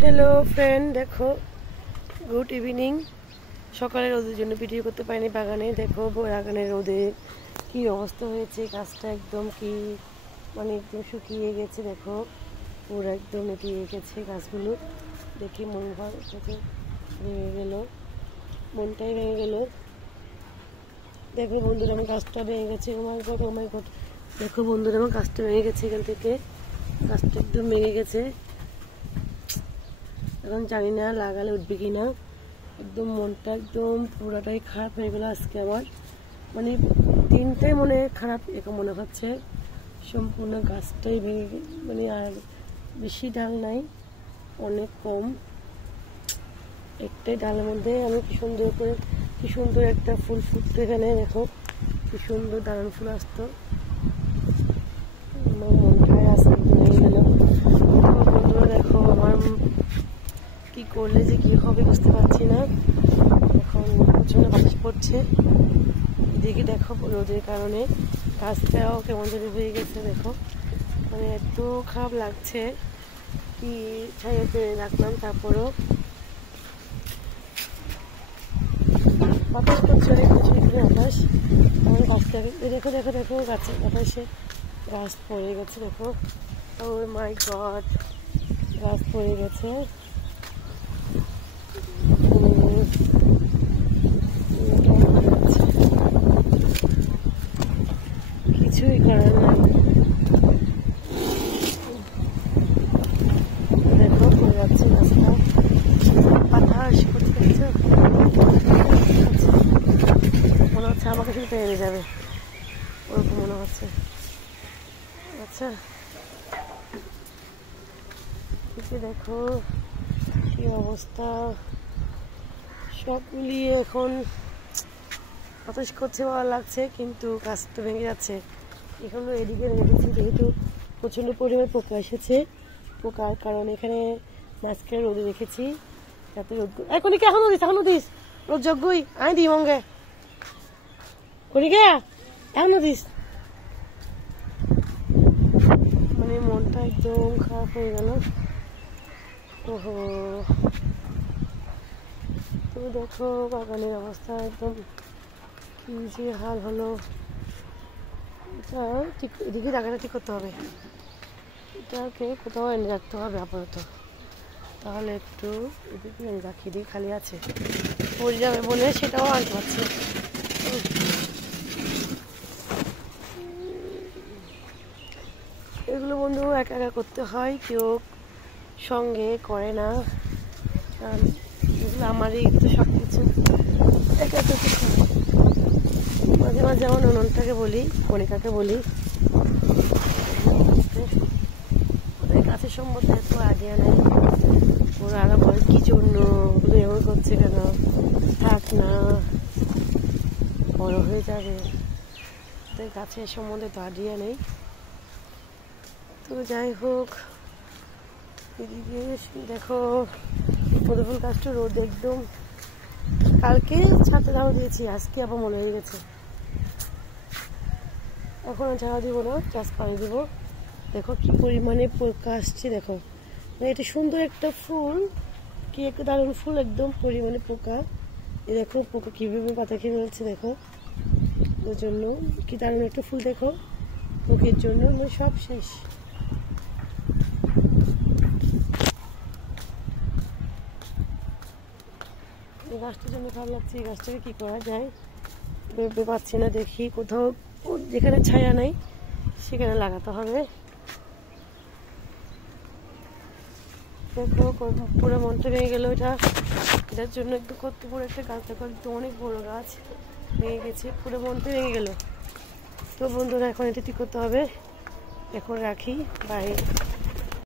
Hello friend, দেখো good evening. সকালে রোদের জন্য ভিডিও করতে পারিনি বাগানে। দেখো বাগানের রোদে কি অবস্থা হয়েছে, গাছটা একদম কি মানে একদম শুকিয়ে গেছে। দেখো পুরো একদম নেটিয়ে গেছে গাছগুলো। দেখি মন ভেঙে গেল, মনটাই ভেঙে গেল। দেখো বন্ধুরা, আমার গাছটা ভেঙে গেছে। ও মাই গড, দেখো বন্ধুরা, আমার গাছটা ভেঙে গেছে। এখান থেকে গাছটা একদম ভেঙে গেছে। এখন জানি না লাগালে উঠবে কি না। একদম মনটা একদম পুরাটাই খারাপ হয়ে গেল আজকে আমার। মানে দিনটাই মনে খারাপ এরকম মনে হচ্ছে। সম্পূর্ণ গাছটাই ভেঙে, মানে আর বেশি ডাল নাই, অনেক কম। একটাই ডালের মধ্যে আমি কি সুন্দর একটা ফুল ফুটতো এখানে। দেখো কি সুন্দর দারুণ ফুল আসতো। আমার মনটাই আজকে ভেঙে গেল। বন্ধুরা দেখো আমার কি করলে যে কি হবে বুঝতে পারছি না। এখন প্রচন্ড বাতাস পড়ছে এদিকে। দেখো রোদের কারণে গাছটাও কেমন ধরে হয়ে গেছে। দেখো মানে এত খারাপ লাগছে। কি ছায়াতে রাখলাম, তারপরও বাতাস পড়ছে, অনেক প্রচুর বাতাস। আমার গাছটাকে দেখো দেখো দেখো গাছের বাতাসে গাছ পড়ে গেছে। দেখো ও মাই গড, গাছ পড়ে গেছে। কিছুই করার নাই। দেখো পড়ে যাচ্ছে গাছটা, বাতাস করতে মনে হচ্ছে আমাকে শুধু পেরে যাবে, ওরকম মনে হচ্ছে। আচ্ছা দেখো কি অবস্থা। সব মিলিয়ে এখন বাতাস করছে, ভালো লাগছে, কিন্তু গাছ তো ভেঙে যাচ্ছে। এখনো এদিকে রেখেছি যেহেতু প্রচণ্ড পরিমাণে পোকা এসেছে। পোকার কারণে এখানে মাঝখানে রোদে রেখেছি যাতে রোদ এখনই কি এখনো দিস রোদ যজ্ঞই আই দিই মঙ্গে করি গে এখনো দিস। মানে মনটা একদম খারাপ হয়ে গেল। ওহো, তো দেখো বাগানের অবস্থা একদম কি যে হাল হলো। এটা ঠিক এদিকে জায়গাটা ঠিক করতে হবে, এটাকে কোথাও এনে রাখতে হবে আপাতত। তাহলে একটু এদিকে এনে রাখি, দিই খালি আছে পড়ে যাবে বলে সেটাও আনতে পারছি। এগুলো বন্ধু একা একা করতে হয়, কেউ সঙ্গে করে না। কারণ এগুলো আমারই তো সব কিছু একা একা করতে হয়। মাঝে মাঝে আমার ননদটাকে বলি, কণিকাকে বলি, ওদের গাছের সম্বন্ধে এত আইডিয়া নেই। ওরা আরো বলে কি জন্য ওগুলো এমন করছে কেন, থাক না বড় হয়ে যাবে। ওদের গাছের সম্বন্ধে তো আইডিয়া নেই। তো যাই হোক, এদিকে দেখো পদফুল গাছটা রোদ একদম, কালকে ছাদে ঝাড়ু দিয়েছি, আজকে আবার মনে হয়ে গেছে। এখন ঝাড়ু দিব না, চাষ পানি দিব। দেখো কি পরিমাণে পোকা আসছে। দেখো মানে এটা সুন্দর একটা ফুল, কি একটা দারুণ ফুল, একদম পরিমাণে পোকা। এই দেখো পোকা কিভাবে পাতা খেয়ে ফেলছে। দেখো ওর জন্য কি দারুণ একটা ফুল। দেখো পোকের জন্য মানে সব শেষ। এই গাছটার জন্য ভালো লাগছে। এই গাছটাকে কি করা যায় ভেবে পাচ্ছি না। দেখি কোথাও যেখানে ছায়া নাই সেখানে লাগাতে হবে। দেখো পুরো মনটা ভেঙে গেল। এটার জন্য একটু করতে পুরো একটা গাছ, দেখো একটু অনেক বড় গাছ ভেঙে গেছে, পুরো মনটা ভেঙে গেল। তো বন্ধুরা এখন এটা ঠিক করতে হবে। এখন রাখি, বাই।